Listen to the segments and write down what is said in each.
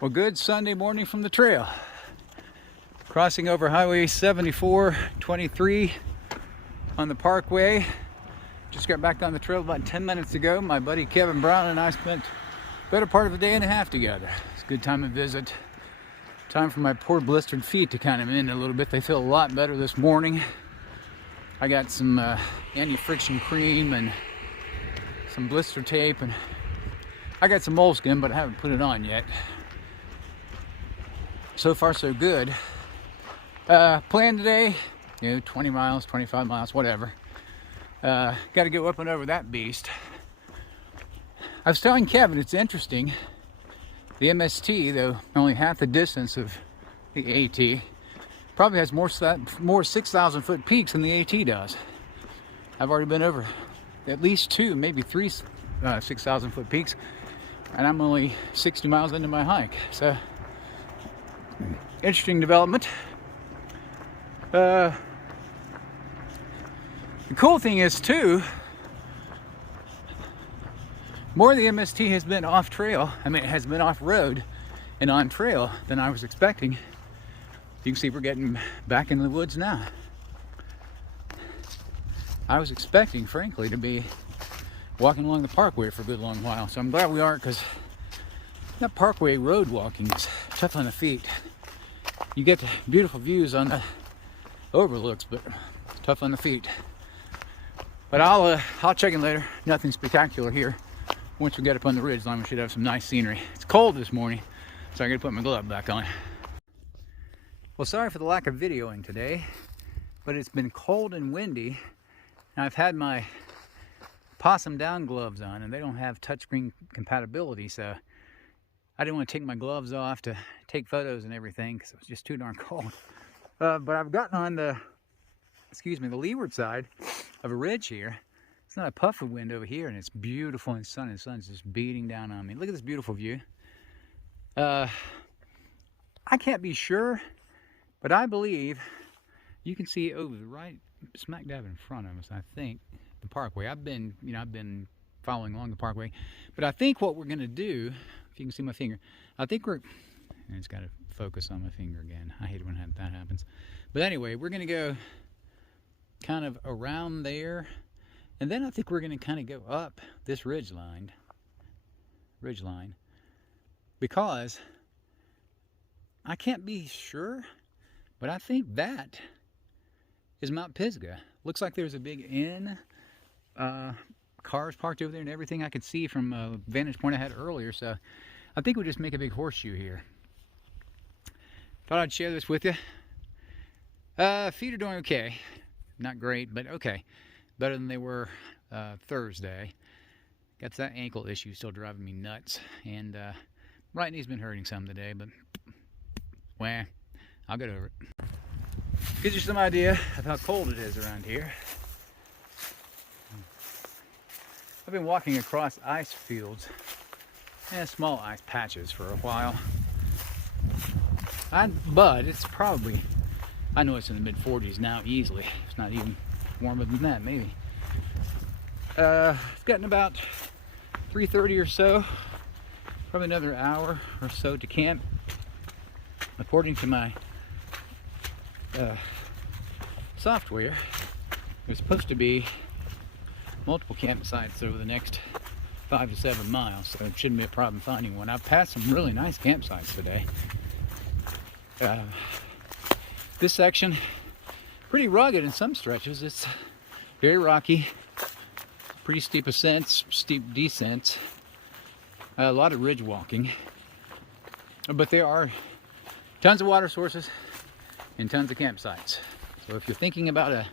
Well, good Sunday morning from the trail. Crossing over Highway 7423 on the Parkway. Just got back on the trail about 10 minutes ago. My buddy Kevin Brown and I spent the better part of a day and a half together. It's a good time to visit. Time for my poor blistered feet to kind of mend a little bit. They feel a lot better this morning. I got some anti-friction cream and some blister tape, and I got some moleskin, but I haven't put it on yet. So far so good. Plan today, 20 miles, 25 miles, whatever. Got to get up and over that beast. I was telling Kevin, it's interesting. The MST, though only half the distance of the AT, probably has more 6,000 foot peaks than the AT does. I've already been over at least two, maybe three 6,000 foot peaks, and I'm only 60 miles into my hike. So, interesting development. The cool thing is too, more of the MST has been off trail. I mean, it has been off road and on trail than I was expecting. You can see we're getting back in the woods now. I was expecting, frankly, to be walking along the Parkway for a good long while. So I'm glad we aren't, because that Parkway road walking is tough on the feet. You get the beautiful views on the overlooks, but tough on the feet. But I'll check in later. Nothing spectacular here. Once we get up on the ridge line, we should have some nice scenery. It's cold this morning, so I gotta put my glove back on. Well, sorry for the lack of videoing today, but it's been cold and windy, and I've had my possum down gloves on, and they don't have touchscreen compatibility, so I didn't want to take my gloves off to take photos and everything because it was just too darn cold. But I've gotten on the leeward side of a ridge here. It's not a puff of wind over here, and it's beautiful, and the sun's just beating down on me. Look at this beautiful view. I can't be sure, but I believe you can see over the right, smack dab in front of us, I think, the Parkway. I've been following along the Parkway, but I think what we're going to do, if you can see my finger, I think and it's got to focus on my finger again. I hate it when that happens. But anyway, we're going to go kind of around there, and then I think we're going to kind of go up this ridge line, because I can't be sure, but I think that is Mount Pisgah. Looks like there's a big inn, cars parked over there and everything I could see from a vantage point I had earlier, so I think we'll just make a big horseshoe here. Thought I'd share this with you. Feet are doing okay. Not great, but okay. Better than they were Thursday. Got that ankle issue still driving me nuts, and right knee's been hurting some today, but well, I'll get over it. Gives you some idea of how cold it is around here. I've been walking across ice fields and small ice patches for a while. But it's probably, I know it's in the mid-40s now easily. It's not even warmer than that, maybe. It's gotten about 3:30 or so. Probably another hour or so to camp. According to my software, there's supposed to be multiple campsites over the next 5 to 7 miles, so it shouldn't be a problem finding one. I've passed some really nice campsites today. This section, pretty rugged in some stretches. It's very rocky, pretty steep ascents, steep descents, a lot of ridge walking, but there are tons of water sources and tons of campsites. So if you're thinking about a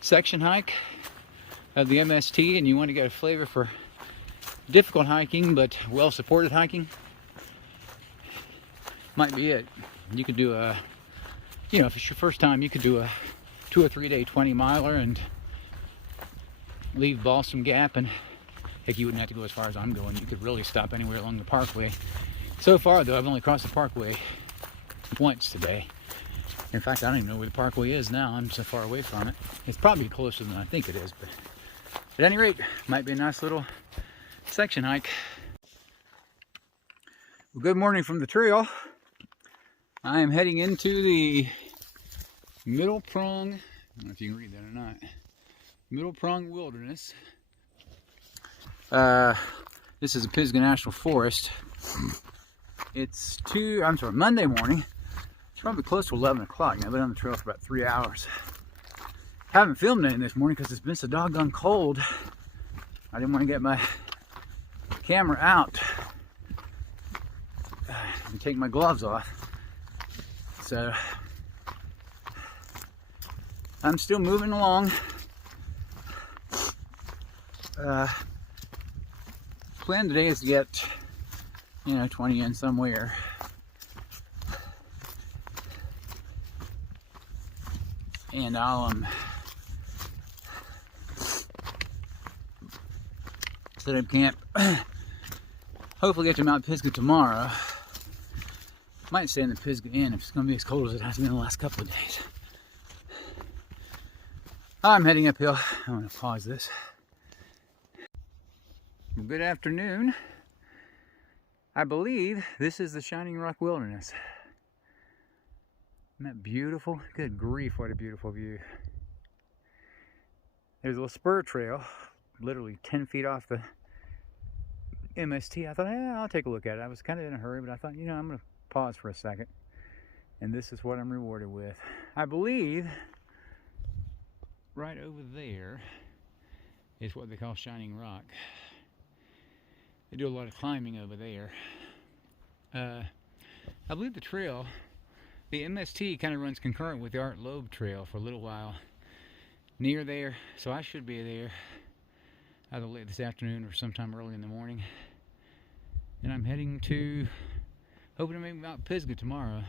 section hike of the MST and you want to get a flavor for difficult hiking but well supported hiking, might be it. You could do a, if it's your first time, you could do a 2 or 3 day 20 miler and leave Balsam Gap, and heck, you wouldn't have to go as far as I'm going. You could really stop anywhere along the Parkway. So far though, I've only crossed the Parkway once today. In fact, I don't even know where the Parkway is now. I'm so far away from it. It's probably closer than I think it is, but at any rate, might be a nice little section hike. Well, good morning from the trail. I am heading into the Middle Prong, I don't know if you can read that or not, Middle Prong Wilderness. This is a Pisgah National Forest. It's Monday morning. It's probably close to 11 o'clock. I've been on the trail for about 3 hours. Haven't filmed anything this morning because it's been so doggone cold. I didn't want to get my camera out and take my gloves off. So I'm still moving along. Plan today is to get 20 in somewhere. And I'll set up camp. Hopefully get to Mount Pisgah tomorrow. Might stay in the Pisgah Inn if it's going to be as cold as it has been the last couple of days. I'm heading uphill. I'm going to pause this. Well, good afternoon. I believe this is the Shining Rock Wilderness. Isn't that beautiful? Good grief, what a beautiful view. There's a little spur trail, literally 10 feet off the MST. I thought, I'll take a look at it. I was kind of in a hurry, but I thought, I'm going to pause for a second. And this is what I'm rewarded with. I believe right over there is what they call Shining Rock. They do a lot of climbing over there. I believe the trail, the MST kind of runs concurrent with the Art Loeb Trail for a little while near there. So I should be there either late this afternoon or sometime early in the morning. And I'm heading to, hoping to make Mount Pisgah tomorrow.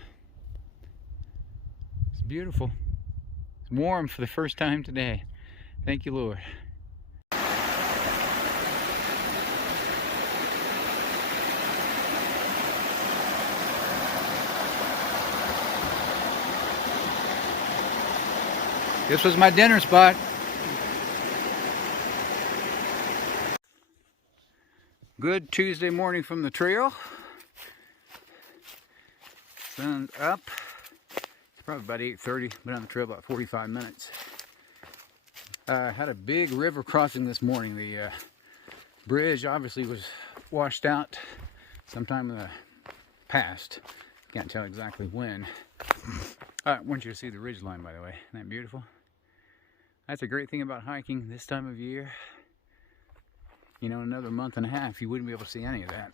It's beautiful. It's warm for the first time today. Thank you, Lord. This was my dinner spot. Good Tuesday morning from the trail. Sun's up. It's probably about 8:30. Been on the trail about 45 minutes. Had a big river crossing this morning. The bridge obviously was washed out sometime in the past. Can't tell exactly when. I want you to see the ridge line, by the way. Isn't that beautiful? That's a great thing about hiking this time of year. Another month and a half, you wouldn't be able to see any of that.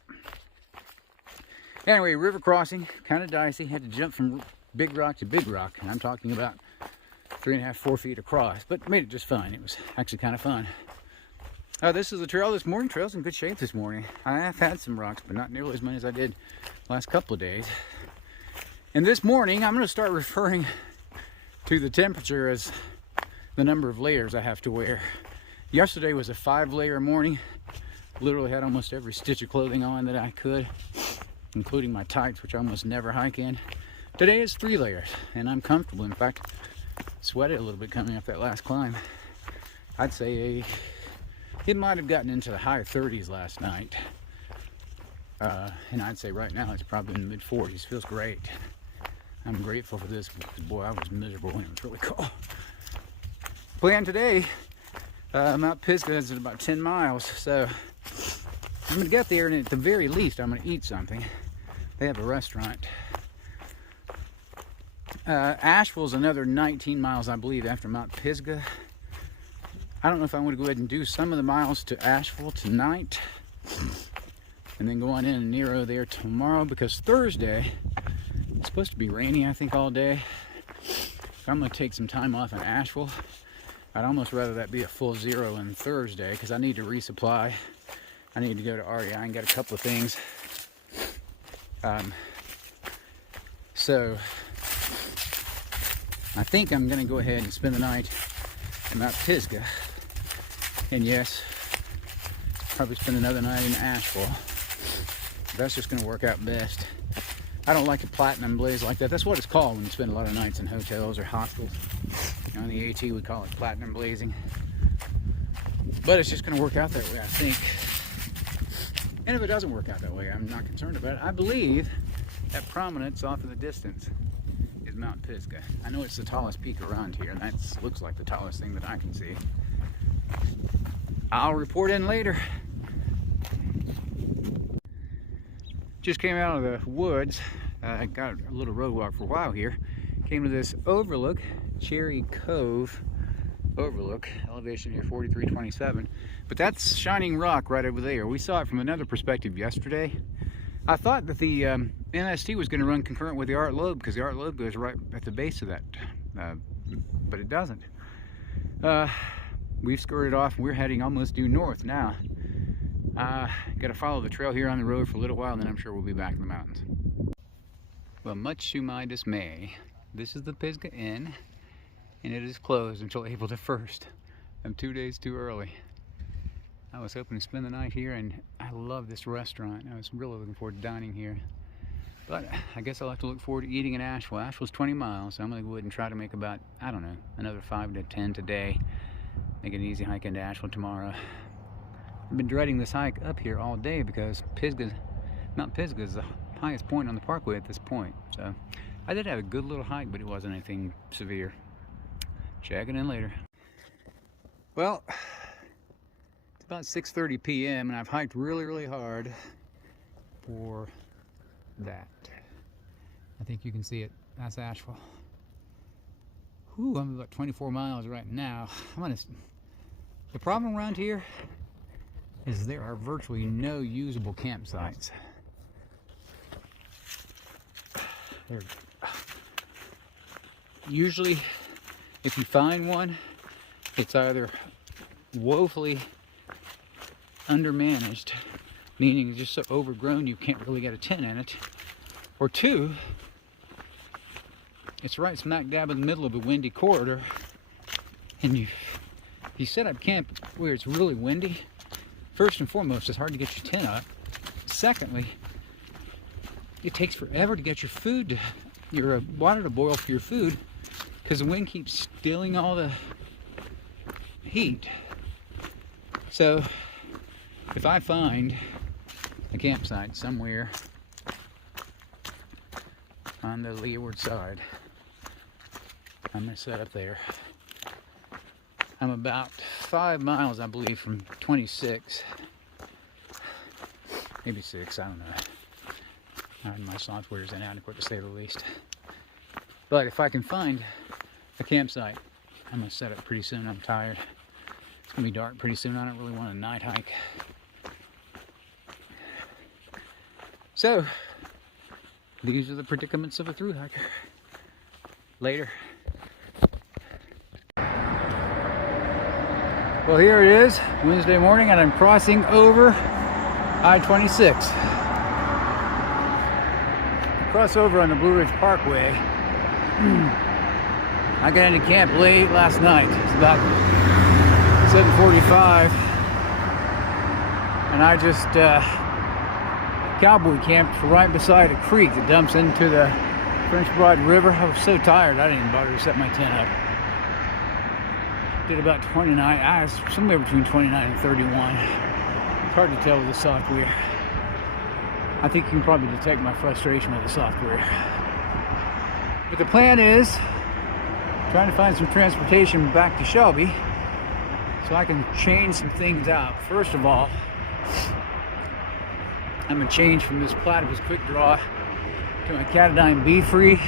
Anyway, river crossing, kind of dicey. Had to jump from big rock to big rock. And I'm talking about 3.5, 4 feet across. But made it just fine. It was actually kind of fun. This is the trail this morning. Trail's in good shape this morning. I have had some rocks, but not nearly as many as I did last couple of days. And this morning, I'm going to start referring to the temperature as the number of layers I have to wear. Yesterday was a 5-layer morning. Literally had almost every stitch of clothing on that I could, including my tights, which I almost never hike in. Today is 3 layers, and I'm comfortable. In fact, sweated a little bit coming up that last climb. I'd say it might have gotten into the high 30s last night. And I'd say right now it's probably in the mid 40s. Feels great. I'm grateful for this because, boy, I was miserable when it was really cold. Plan today, Mount Pisgah is at about 10 miles, so I'm going to get there, and at the very least, I'm going to eat something. They have a restaurant. Asheville's another 19 miles, I believe, after Mount Pisgah. I don't know if I want to go ahead and do some of the miles to Asheville tonight, and then go on in and Nero there tomorrow, because Thursday, it's supposed to be rainy, I think, all day. So I'm going to take some time off in Asheville. I'd almost rather that be a full 0 on Thursday, because I need to resupply. I need to go to REI and get a couple of things. So I think I'm going to go ahead and spend the night in Mount Pisgah. And yes, probably spend another night in Asheville. That's just going to work out best. I don't like to platinum blaze like that. That's what it's called when you spend a lot of nights in hotels or hospitals. On the AT, we call it platinum blazing. But it's just going to work out that way, I think. And if it doesn't work out that way, I'm not concerned about it. I believe that prominence off in the distance is Mount Pisgah. I know it's the tallest peak around here, and that looks like the tallest thing that I can see. I'll report in later. Just came out of the woods. I got a little road walk for a while here. Came to this overlook, Cherry Cove overlook. Elevation here 4327. But that's Shining Rock right over there. We saw it from another perspective yesterday. I thought that the MST was going to run concurrent with the art lobe because the art lobe goes right at the base of that, but it doesn't. We've skirted off and we're heading almost due north now. Got to follow the trail here on the road for a little while, and then I'm sure we'll be back in the mountains. Well, much to my dismay, this is the Pisgah Inn, and it is closed until April the 1st. I'm 2 days too early. I was hoping to spend the night here, and I love this restaurant. I was really looking forward to dining here. But I guess I'll have to look forward to eating in Asheville. Asheville's 20 miles, so I'm going to go ahead and try to make about, I don't know, another 5 to 10 today. Make an easy hike into Asheville tomorrow. I've been dreading this hike up here all day because Mount Pisgah is the highest point on the parkway at this point. So I did have a good little hike, but it wasn't anything severe. Check it in later. Well, it's about 6:30 p.m. and I've hiked really hard for that. I think you can see it. That's Asheville. Whew, I'm about 24 miles right now. The problem around here is there are virtually no usable campsites. Usually, if you find one, it's either woefully undermanaged, meaning it's just so overgrown you can't really get a tent in it, or two, it's right smack dab in the middle of a windy corridor, and you set up camp where it's really windy. First and foremost, it's hard to get your tent up. Secondly, it takes forever to get your water to boil for your food because the wind keeps stealing all the heat. So if I find a campsite somewhere on the leeward side, I'm going to set up there. I'm about 5 miles, I believe, from 26. Maybe 6, I don't know. My software is inadequate to say the least. But if I can find a campsite, I'm going to set up pretty soon. I'm tired. It's going to be dark pretty soon. I don't really want a night hike. So, these are the predicaments of a thru hiker. Later. Well, here it is, Wednesday morning, and I'm crossing over I-26. Cross over on the Blue Ridge Parkway. I got into camp late last night. It's about 7:45, and I just cowboy camped right beside a creek that dumps into the French Broad River. I was so tired I didn't even bother to set my tent up. Did about 29, I was somewhere between 29 and 31. It's hard to tell with the software. I think you can probably detect my frustration with the software. But the plan is trying to find some transportation back to Shelby so I can change some things out. First of all, I'm going to change from this Platypus Quick Draw to my Catadine Be Free.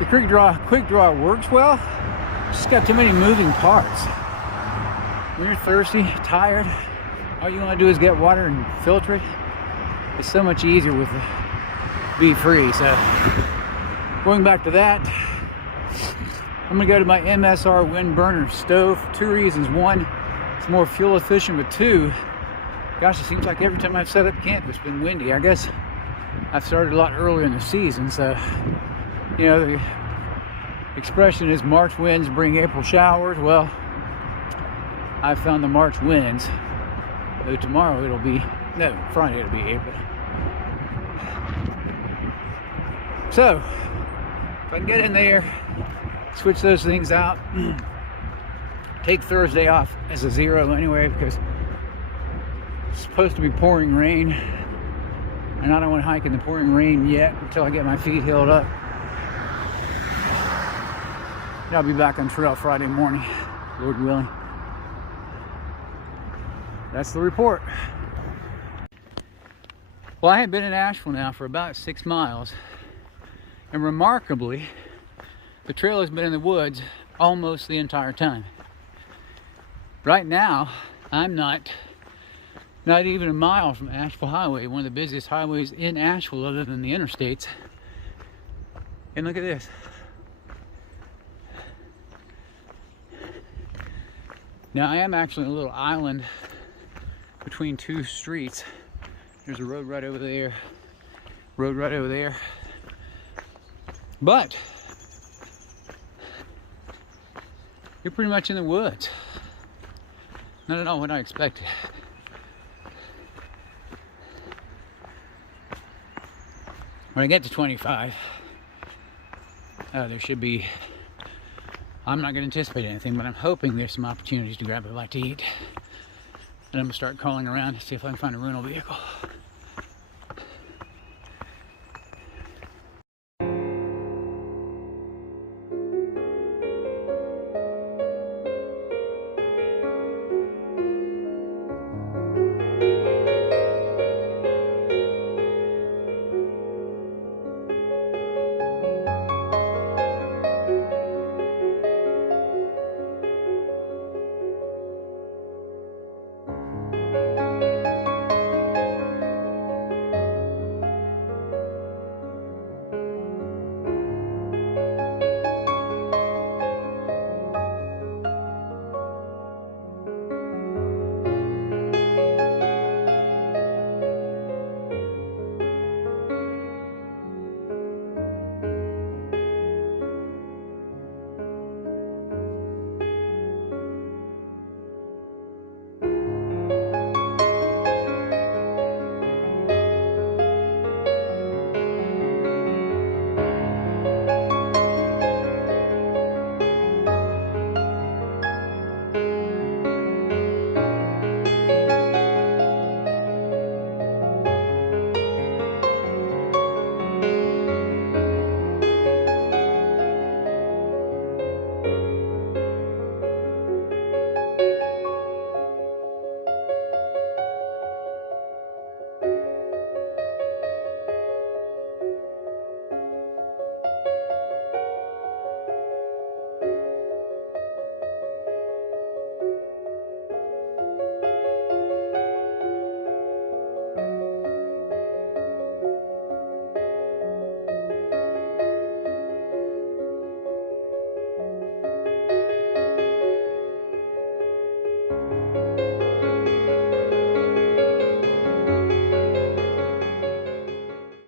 The Quick Draw works well. It's just got too many moving parts. When you're thirsty, tired, all you want to do is get water and filter it. It's so much easier with the Be Free. So going back to that, I'm going to go to my MSR wind burner stove for 2 reasons. One, it's more fuel efficient, but 2, gosh, it seems like every time I've set up camp it's been windy. I guess I've started a lot earlier in the season, so you know, the expression is March winds bring April showers. Well, I found the March winds. Though tomorrow Friday it'll be April. So, if I can get in there, switch those things out, take Thursday off as a 0 anyway, because supposed to be pouring rain, and I don't want to hike in the pouring rain yet until I get my feet healed up. I'll be back on trail Friday morning, Lord willing. That's the report. Well, I have been in Asheville now for about 6 miles, and remarkably, the trail has been in the woods almost the entire time. Right now, I'm not even a mile from Asheville Highway, one of the busiest highways in Asheville other than the interstates. And look at this. Now, I am actually on a little island between two streets. There's a road right over there, road right over there. But you're pretty much in the woods. Not at all what I expected. When I get to 25, there should be, I'm not going to anticipate anything, but I'm hoping there's some opportunities to grab a bite to eat. And I'm going to start calling around to see if I can find a rental vehicle.